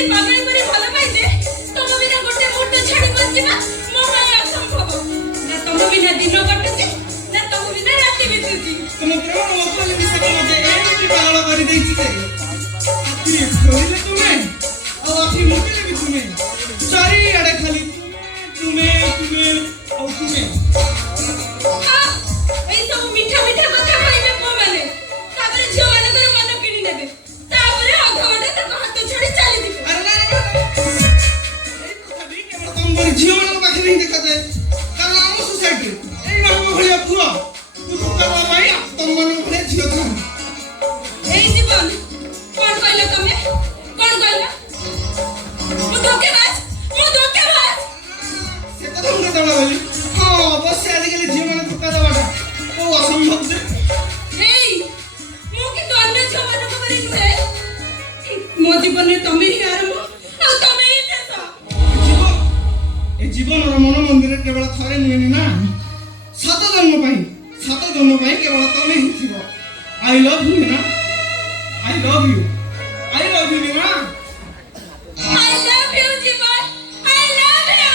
ଏମିତି ପାଗଳ କରି ଭଲ ପାଇଛେ ତମ ବିନା ଗୋଟେ ମୁହୂର୍ତ୍ତ ଛାଡ଼ି ବଞ୍ଚିବା ମୋ ପାଇଁ ଅସମ୍ଭବ। ନା ତମ ବିନା ଦିନ କଟୁଛି ନା ତମ ବିନା ରାତି ବିତୁଛି। ତମ ପ୍ରେମ ମକଲି ମିଶା ମତେ ଏମିତି ପାଗଳ କରିଦେଇଛି ଯେ ଆଖି ଖୋଲିଲେ ତୁମେ ଆଉ ଆଖି ମୁକିଲେ ବି ତୁମେ ଚାରିଆଡ଼େ ଖାଲି ତୁମେ ତୁମେ ଆଉ ତୁମେ। ଏଇ ସବୁ ମିଠା ମିଠା କଥା କହିବେ ପୁଅମାନେ ତାପରେ ଝିଅମାନଙ୍କର ମନ କିଣି ନେବେ ତାପରେ ଅଧଘଣ୍ଟା ତାଙ୍କ ହାତ ଛାଡ଼ି ଚାଲିଯିବେ। ଆରେ ନା ଏଇ କଥା ବି କେବଳ ତମ ଭଳି ଝିଅମାନଙ୍କ ପାଖରେ ହିଁ ଦେଖାଯାଏ। କାରଣ ଆମ ସୋସାଇଟିରେ ଏଇମାନଙ୍କ ଭଳିଆ ପୁଅ ଦେବା ପାଇଁ ତମମାନଙ୍କ ଭଳିଆ ଝିଅ ଥାନ୍ତି। ଏଇ ଜୀବନ କଣ କହିଲ ତମେ କଣ କହିଲ? ମୁଁ ଧୋକେବାଜ ସେ କଥା ମୁଁ କେତେବେଳେ କହିଲି? ହଁ ଅବଶ୍ୟ ଆଜିକାଲି ଝିଅମାନେ ଧୋକା ଦେବାଟା କୋଉ ଅସମ୍ଭବ ଯେ। ହେଇ ମୁଁ କିନ୍ତୁ ଅନ୍ୟ ଝିଅମାନଙ୍କ ପରି ନୁହେଁ। ମୋ ଜୀବନରେ ତମେ ହିଁ ଆରମ୍ଭ ଆଉ ତମେ ହିଁ ଶେଷ। ଏ ଜୀବନର ମନ ମନ୍ଦିର କେବଳ ଥରେ ନୁହେଁ ନା 7 ଜନ୍ମ ପାଇଁ କେବଳ ତମେ ହିଁ ଥିବ। ଆଇ ଲଭ୍ ୟୁ ନା ଆଇ ଲଭ୍ ୟୁ ନା। I love you জীবন I love you।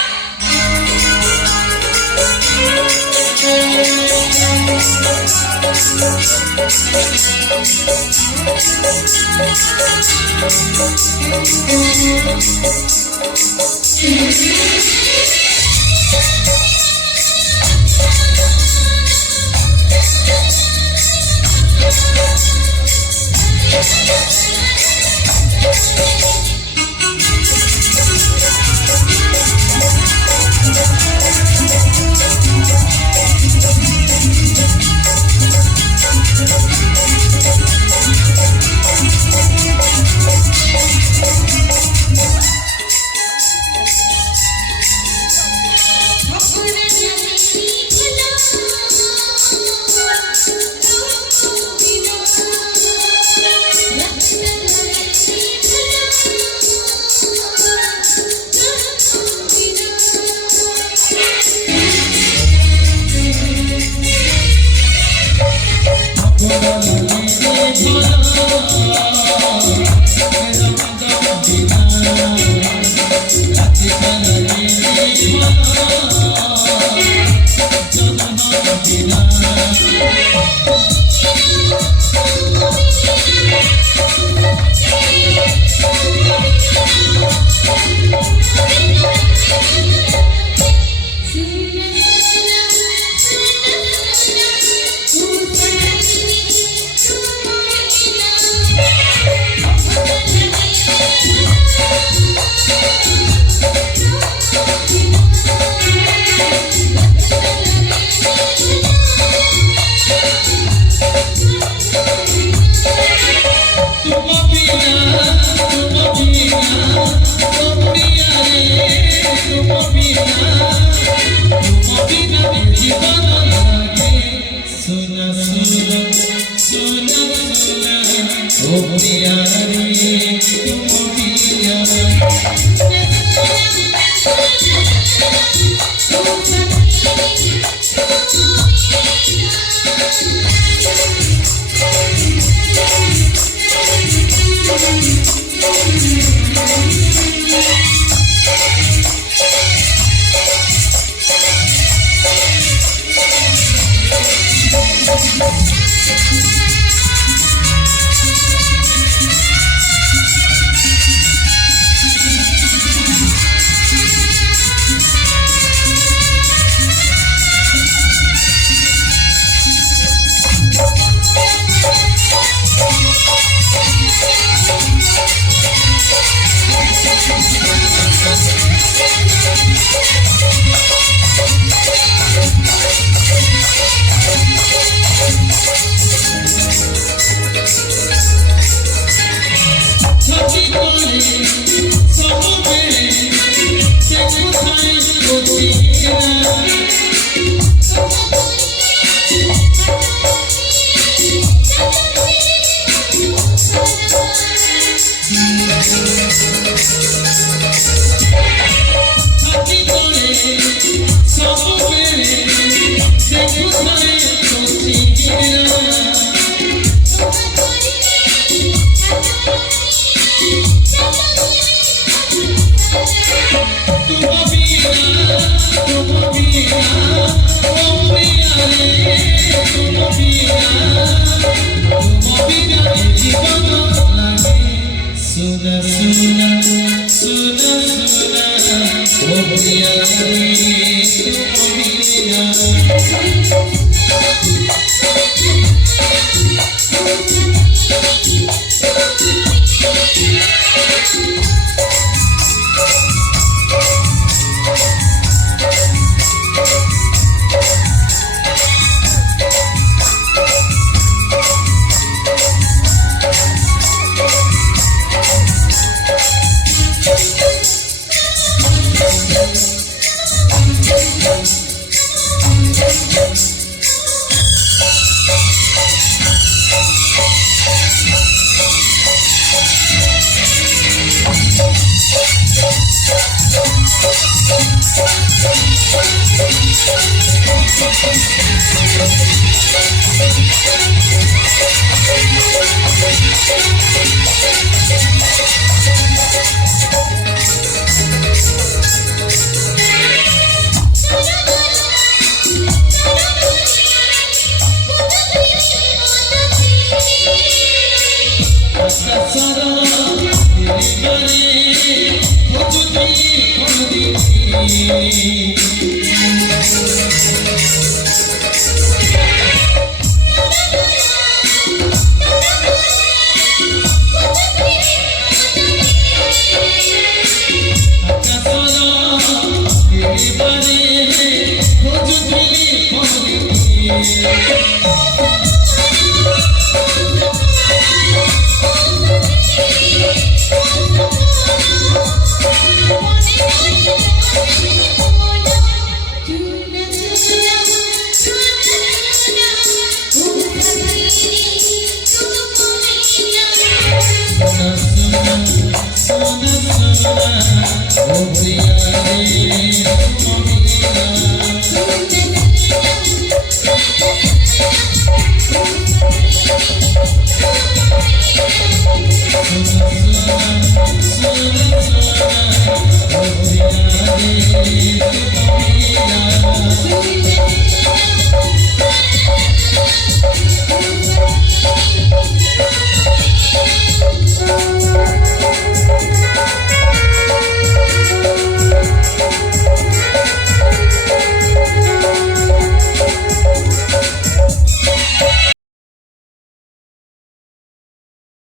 Thank you.